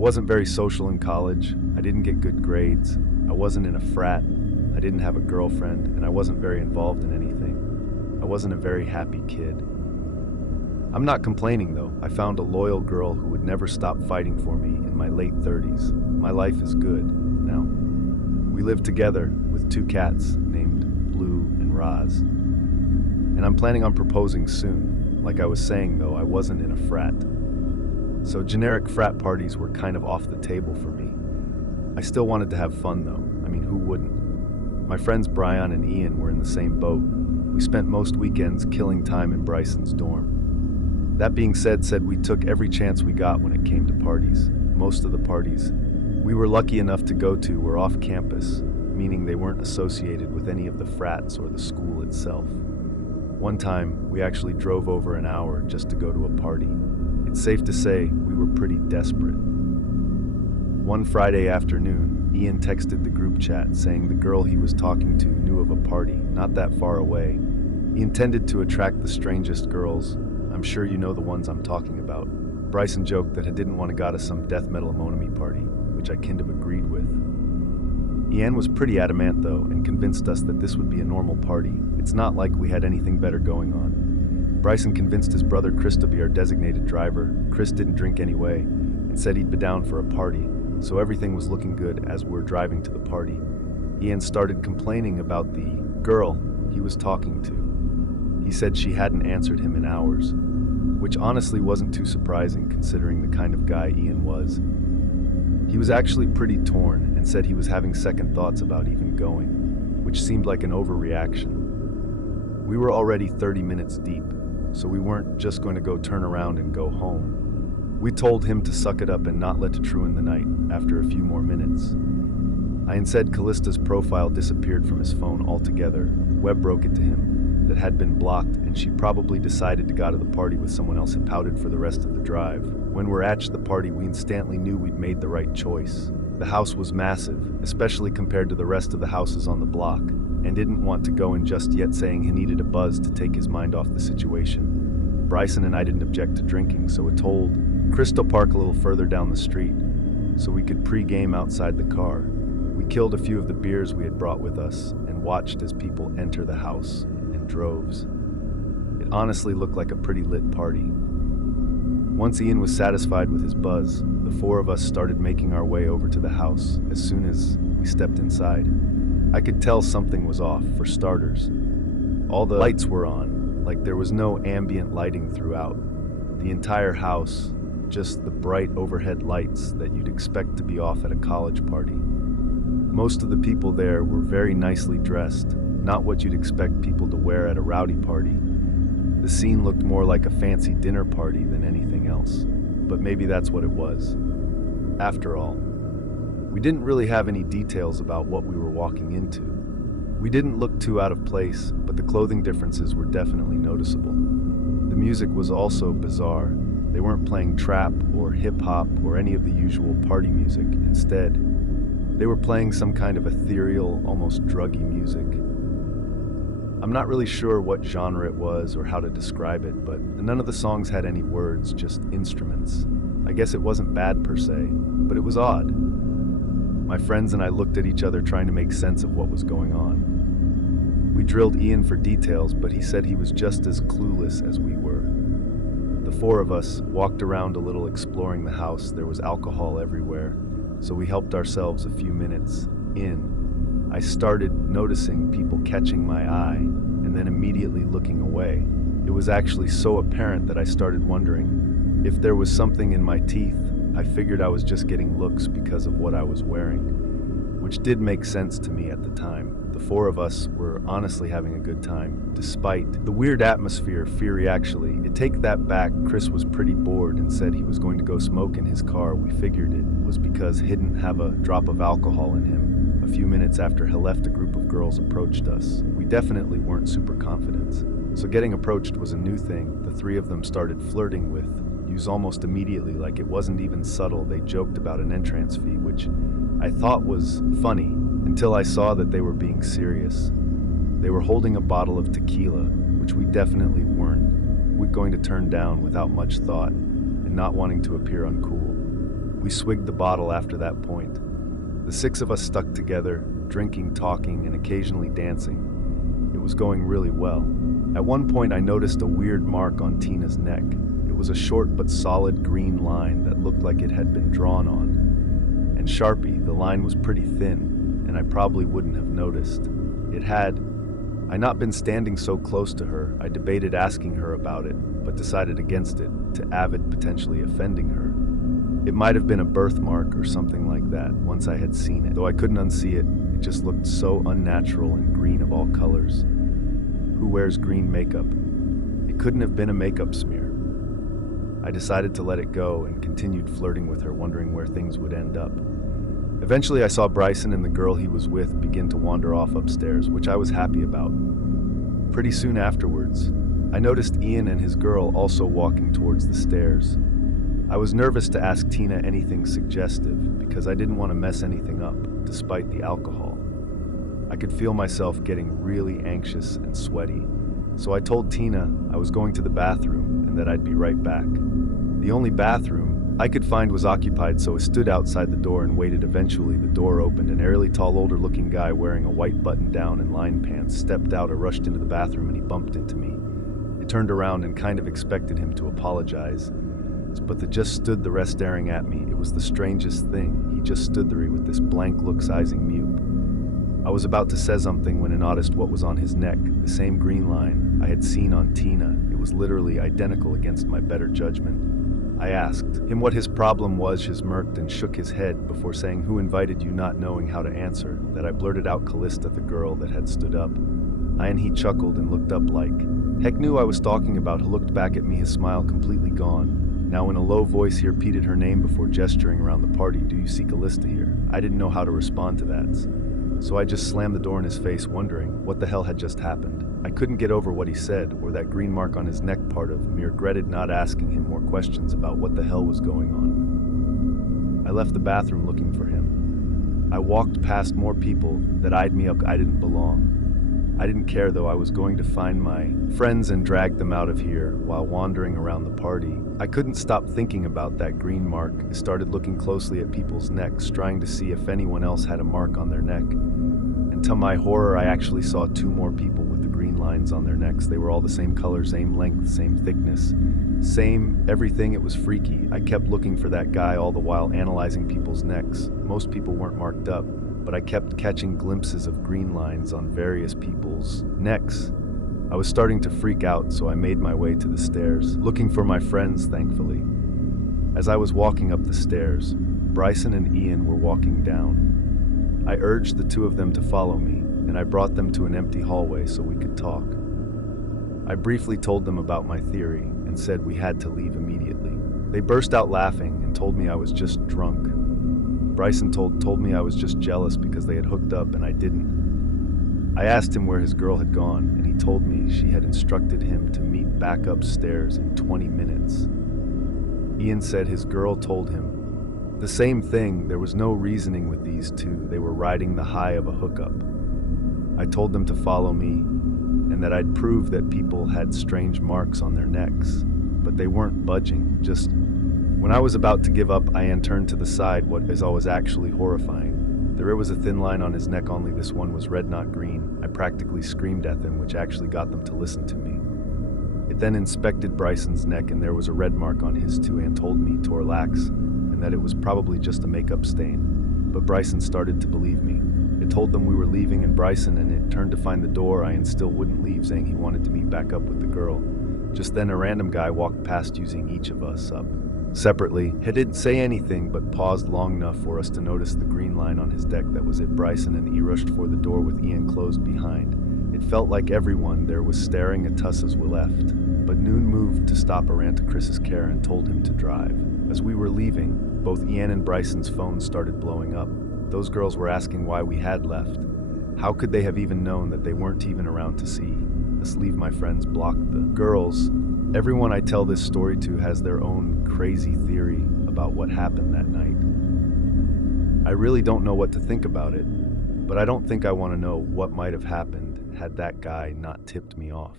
wasn't very social in college, I didn't get good grades, I wasn't in a frat, I didn't have a girlfriend, and I wasn't very involved in anything. I wasn't a very happy kid. I'm not complaining though. I found a loyal girl who would never stop fighting for me in my late 30s. My life is good now. We live together with 2 cats named Blue and Roz. And I'm planning on proposing soon. Like I was saying though, I wasn't in a frat. So generic frat parties were kind of off the table for me. I still wanted to have fun though. I mean, who wouldn't? My friends Brian and Ian were in the same boat. We spent most weekends killing time in Bryson's dorm. That being said, we took every chance we got when it came to parties. Most of the parties we were lucky enough to go to were off campus, meaning they weren't associated with any of the frats or the school itself. One time, we actually drove over an hour just to go to a party. It's safe to say we were pretty desperate. One Friday afternoon, Ian texted the group chat saying the girl he was talking to knew of a party not that far away. He intended to attract the strangest girls. I'm sure you know the ones I'm talking about. Bryson joked that he didn't want to go to some death metal amonymie party, which I kind of agreed with. Ian was pretty adamant though, and convinced us that this would be a normal party. It's not like we had anything better going on. Bryson convinced his brother Chris to be our designated driver. Chris didn't drink anyway, and said he'd be down for a party, so everything was looking good as we were driving to the party. Ian started complaining about the girl he was talking to. He said she hadn't answered him in hours, which honestly wasn't too surprising considering the kind of guy Ian was. He was actually pretty torn and said he was having second thoughts about even going, which seemed like an overreaction. We were already 30 minutes deep, so we weren't just going to go turn around and go home. We told him to suck it up and not let it ruin the night after a few more minutes. Ian said Callista's profile disappeared from his phone altogether. Webb broke it to him that had been blocked, and she probably decided to go to the party with someone else and pouted for the rest of the drive. When we're at the party, we instantly knew we'd made the right choice. The house was massive, especially compared to the rest of the houses on the block, and didn't want to go in just yet, saying he needed a buzz to take his mind off the situation. Bryson and I didn't object to drinking, so we told Crystal Park a little further down the street, so we could pre-game outside the car. We killed a few of the beers we had brought with us, and watched as people enter the house in droves. It honestly looked like a pretty lit party. Once Ian was satisfied with his buzz, the 4 of us started making our way over to the house. As soon as we stepped inside, I could tell something was off. For starters, all the lights were on, like there was no ambient lighting throughout. The entire house, just the bright overhead lights that you'd expect to be off at a college party. Most of the people there were very nicely dressed, not what you'd expect people to wear at a rowdy party. The scene looked more like a fancy dinner party than anything else, but maybe that's what it was. After all, we didn't really have any details about what we were walking into. We didn't look too out of place, but the clothing differences were definitely noticeable. The music was also bizarre. They weren't playing trap or hip-hop or any of the usual party music. Instead, they were playing some kind of ethereal, almost druggy music. I'm not really sure what genre it was or how to describe it, but none of the songs had any words, just instruments. I guess it wasn't bad per se, but it was odd. My friends and I looked at each other trying to make sense of what was going on. We drilled Ian for details, but he said he was just as clueless as we were. The 4 of us walked around a little exploring the house. There was alcohol everywhere, so we helped ourselves a few minutes in. I started noticing people catching my eye and then immediately looking away. It was actually so apparent that I started wondering if there was something in my teeth. I figured I was just getting looks because of what I was wearing, which did make sense to me at the time. The 4 of us were honestly having a good time, despite the weird atmosphere. Fury actually. To take that back, Chris was pretty bored and said he was going to go smoke in his car. We figured it was because he didn't have a drop of alcohol in him. A few minutes after he left, a group of girls approached us. We definitely weren't super confident, so getting approached was a new thing. The 3 of them started flirting with us almost immediately, like it wasn't even subtle. They joked about an entrance fee, which I thought was funny until I saw that they were being serious. They were holding a bottle of tequila, which we definitely weren't. We're going to turn down without much thought and not wanting to appear uncool. We swigged the bottle after that point. The six of us stuck together, drinking, talking, and occasionally dancing. It was going really well. At one point, I noticed a weird mark on Tina's neck. It was a short but solid green line that looked like it had been drawn on. And Sharpie, the line was pretty thin, and I probably wouldn't have noticed. Had I not been standing so close to her, I debated asking her about it, but decided against it, to avoid potentially offending her. It might have been a birthmark or something like that once I had seen it. Though I couldn't unsee it, it just looked so unnatural and green of all colors. Who wears green makeup? It couldn't have been a makeup smear. I decided to let it go and continued flirting with her, wondering where things would end up. Eventually, I saw Bryson and the girl he was with begin to wander off upstairs, which I was happy about. Pretty soon afterwards, I noticed Ian and his girl also walking towards the stairs. I was nervous to ask Tina anything suggestive because I didn't want to mess anything up, despite the alcohol. I could feel myself getting really anxious and sweaty, so I told Tina I was going to the bathroom and that I'd be right back. The only bathroom I could find was occupied, so I stood outside the door and waited. Eventually, the door opened. An airily tall, older-looking guy wearing a white button-down and lined pants stepped out. I rushed into the bathroom and he bumped into me. I turned around and kind of expected him to apologize, but they just stood the rest staring at me. It was the strangest thing. He just stood there with this blank look, sizing mute. I was about to say something when I noticed what was on his neck, the same green line I had seen on Tina. It was literally identical against my better judgment. I asked him what his problem was. He smirked and shook his head before saying, "Who invited you?" Not knowing how to answer that, I blurted out Callista, the girl that had stood up. And he chuckled and looked up like heck knew I was talking about. He looked back at me, his smile completely gone. Now in a low voice he repeated her name before gesturing around the party. "Do you see Callista here?" I didn't know how to respond to that, so I just slammed the door in his face, wondering what the hell had just happened. I couldn't get over what he said, or that green mark on his neck. Part of me regretted not asking him more questions about what the hell was going on. I left the bathroom looking for him. I walked past more people that eyed me up. I didn't belong. I didn't care though. I was going to find my friends and drag them out of here. While wandering around the party, I couldn't stop thinking about that green mark. I started looking closely at people's necks, trying to see if anyone else had a mark on their neck. And to my horror, I actually saw two more people with the green lines on their necks. They were all the same color, same length, same thickness, same everything. It was freaky. I kept looking for that guy all the while analyzing people's necks. Most people weren't marked up, but I kept catching glimpses of green lines on various people's necks. I was starting to freak out, so I made my way to the stairs, looking for my friends, thankfully. As I was walking up the stairs, Bryson and Ian were walking down. I urged the two of them to follow me, and I brought them to an empty hallway so we could talk. I briefly told them about my theory and said we had to leave immediately. They burst out laughing and told me I was just drunk. Bryson told me I was just jealous because they had hooked up and I didn't. I asked him where his girl had gone, and he told me she had instructed him to meet back upstairs in 20 minutes. Ian said his girl told him the same thing. There was no reasoning with these two. They were riding the high of a hookup. I told them to follow me and that I'd prove that people had strange marks on their necks, but they weren't budging. Just when I was about to give up, Ian turned to the side. What is always actually horrifying. There was a thin line on his neck, only this one was red, not green. I practically screamed at them, which actually got them to listen to me. It then inspected Bryson's neck, and there was a red mark on his too, and told me to relax, and that it was probably just a makeup stain. But Bryson started to believe me. It told them we were leaving, and Bryson and it turned to find the door. Ian still wouldn't leave, saying he wanted to meet back up with the girl. Just then a random guy walked past, using each of us up separately. He didn't say anything, but paused long enough for us to notice the green line on his deck. That was it. Bryson and E rushed for the door with Ian closed behind. It felt like everyone there was staring at us as we left. But Noon moved to stop her, ran to Chris's care and told him to drive. As we were leaving, both Ian and Bryson's phones started blowing up. Those girls were asking why we had left. How could they have even known that they weren't even around to see us leave? My friends blocked the girls. Everyone I tell this story to has their own crazy theory about what happened that night. I really don't know what to think about it, but I don't think I want to know what might have happened had that guy not tipped me off.